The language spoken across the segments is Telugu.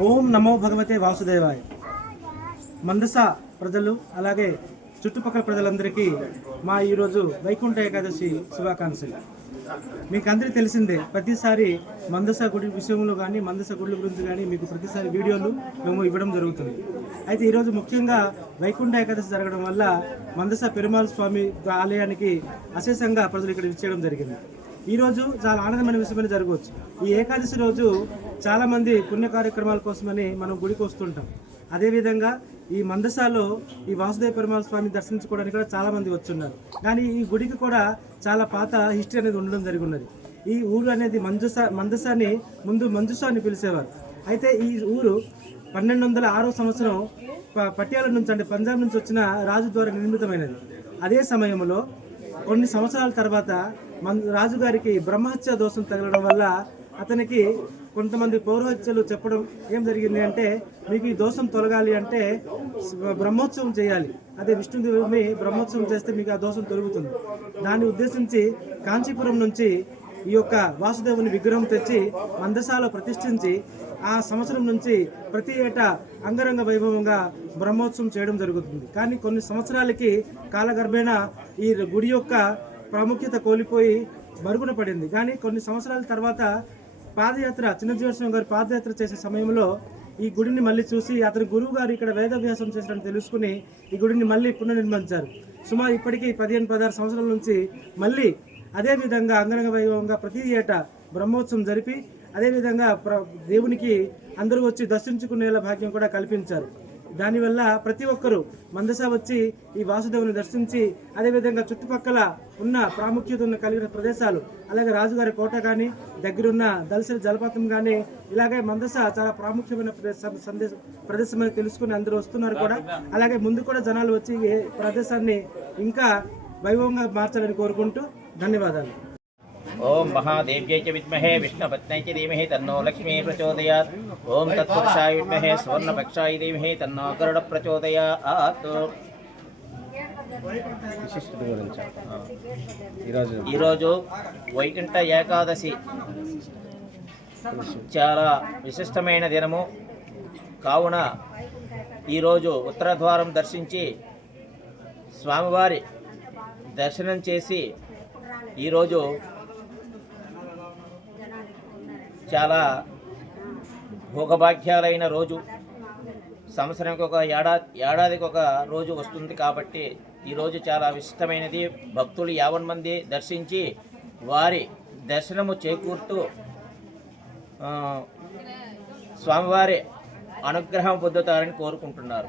ఓం నమో భగవతే వాసుదేవాయ. మందస ప్రజలు అలాగే చుట్టుపక్కల ప్రజలందరికీ మా ఈరోజు వైకుంఠ ఏకాదశి శుభాకాంక్షలు. మీకు అందరికీ తెలిసిందే ప్రతిసారి మందస గుడి విషయంలో కానీ మందస గుడి గురించి కానీ మీకు ప్రతిసారి వీడియోలు మేము ఇవ్వడం జరుగుతుంది. అయితే ఈరోజు ముఖ్యంగా వైకుంఠ ఏకాదశి జరగడం వల్ల మందస పెరుమాళ స్వామి ఆలయానికి అశేషంగా ప్రజలు ఇక్కడ విచ్చేయడం జరిగింది. ఈరోజు చాలా ఆనందమైన విషయమని జరగవచ్చు. ఈ ఏకాదశి రోజు చాలామంది పుణ్య కార్యక్రమాల కోసమని మనం గుడికి వస్తుంటాం. అదేవిధంగా ఈ మందసాలో ఈ వాసుదేవ పెరుమాళ స్వామి దర్శించుకోవడానికి కూడా చాలామంది వచ్చున్నారు. కానీ ఈ గుడికి కూడా చాలా పాత హిస్టరీ అనేది ఉండడం జరిగి ఉన్నది ఈ ఊరు అనేది మంజుస మందసాని ముందు మంజుస అని పిలిచేవారు. అయితే ఈ ఊరు పన్నెండు వందల ఆరో సంవత్సరం ప- పటియాల నుంచి అంటే పంజాబ్ నుంచి వచ్చిన రాజు ద్వారా నిర్మితమైనది. అదే సమయంలో కొన్ని సంవత్సరాల తర్వాత మన రాజుగారికి బ్రహ్మహత్య దోషం తగలడం వల్ల అతనికి కొంతమంది పౌరహత్యలు చెప్పడం ఏం జరిగింది అంటే మీకు ఈ దోషం తొలగాలి అంటే బ్రహ్మోత్సవం చేయాలి. అదే విష్ణుదేవి బ్రహ్మోత్సవం చేస్తే మీకు ఆ దోషం తొలుగుతుంది. దాన్ని ఉద్దేశించి కాంచీపురం నుంచి ఈ యొక్క వాసుదేవుని విగ్రహం తెచ్చి మందసాల ప్రతిష్ఠించి ఆ సంవత్సరం నుంచి ప్రతి ఏటా అంగరంగ వైభవంగా బ్రహ్మోత్సవం చేయడం జరుగుతుంది. కానీ కొన్ని సంవత్సరాలకి కాలగర్భేణ ఈ గుడి యొక్క ప్రాముఖ్యత కోల్పోయి మరుగున పడింది. కానీ కొన్ని సంవత్సరాల తర్వాత పాదయాత్ర చిన్నజీవస్వామి గారు పాదయాత్ర చేసే సమయంలో ఈ గుడిని మళ్ళీ చూసి అతని గురువు గారు ఇక్కడ వేదాభ్యాసం చేసినట్టు తెలుసుకుని ఈ గుడిని మళ్ళీ పునర్నిర్మించారు. సుమారు ఇప్పటికీ పదిహేను పదహారు సంవత్సరాల నుంచి మళ్ళీ అదేవిధంగా అంగరంగ వైభవంగా ప్రతి ఏటా బ్రహ్మోత్సవం జరిపి అదేవిధంగా ప్ర దేవునికి అందరూ వచ్చి దర్శించుకునేలా భాగ్యం కూడా కల్పించారు. దానివల్ల ప్రతి ఒక్కరూ మందస వచ్చి ఈ వాసుదేవుని దర్శించి అదేవిధంగా చుట్టుపక్కల ఉన్న ప్రాముఖ్యత ఉన్న కలిగిన ప్రదేశాలు అలాగే రాజుగారి కోట కానీ దగ్గరున్న దళసరి జలపాతం కానీ ఇలాగే మందస చాలా ప్రాముఖ్యమైన ప్రదేశం సందేశం ప్రదేశం అని తెలుసుకుని అందరూ వస్తున్నారు కూడా. అలాగే ముందు కూడా జనాలు వచ్చి ఈ ప్రదేశాన్ని ఇంకా వైభవంగా మార్చాలని కోరుకుంటూ ధన్యవాదాలు. ఓం మహాదేవ్యై చ విద్మహే విష్ణుపత్నై చ ధీమహి తన్నో లక్ష్మీ ప్రచోదయాత్ ఓం తత్పురుషాయ విద్మహే సువర్ణపక్షాయ ధీమహి తన్నో గరుడ ప్రచోదయాత్ విశిష్టత గురించి ఈరోజు ఈరోజు వైకుంఠ ఏకాదశి. చాలా విశిష్టమైన దినము. కావున ఈరోజు ఉత్తరద్వారం దర్శించి స్వామివారి దర్శనం చేసి ఈరోజు చాలా భోగభాగ్యాలైన రోజు. సంవత్సరానికి ఒక ఏడాది ఏడాదికి ఒక రోజు వస్తుంది కాబట్టి ఈరోజు చాలా విశిష్టమైనది. భక్తులు యావన్ మంది దర్శించి వారి దర్శనము చేకూరుతూ స్వామివారి అనుగ్రహం పొందుతారని కోరుకుంటున్నారు.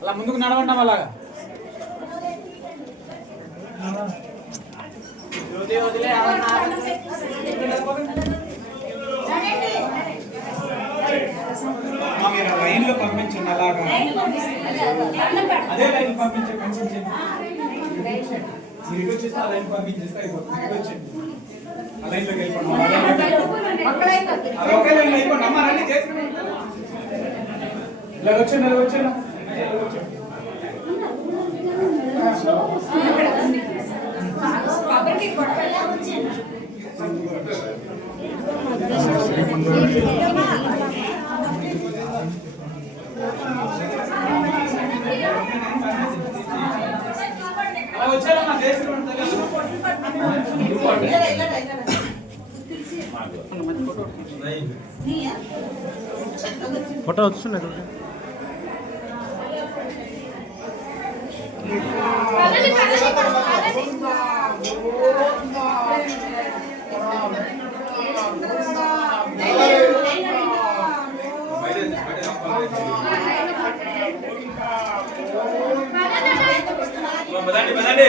అలా ముందుకు నడవండి అలాగా. మీరు లైన్లో పంపించండి అలాగా. అదే లైన్ పంపించండి పంపించండి ఇటు వచ్చేస్తే ఆ లైన్ పంపించేస్తే అయిపోతుంది. వచ్చేయండి. ఆ వెళ్ళిపోండి ఆ లైన్లోకి వెళ్ళిపోండి. అది ఒకే లైన్ అయిపోండి అమ్మ రండి చేసుకుని ఇలా వచ్చాను ఇలా వచ్చాను వచ్చారమ్మా చేసుకుని ఫోటో వస్తున్నది పదండి పదండి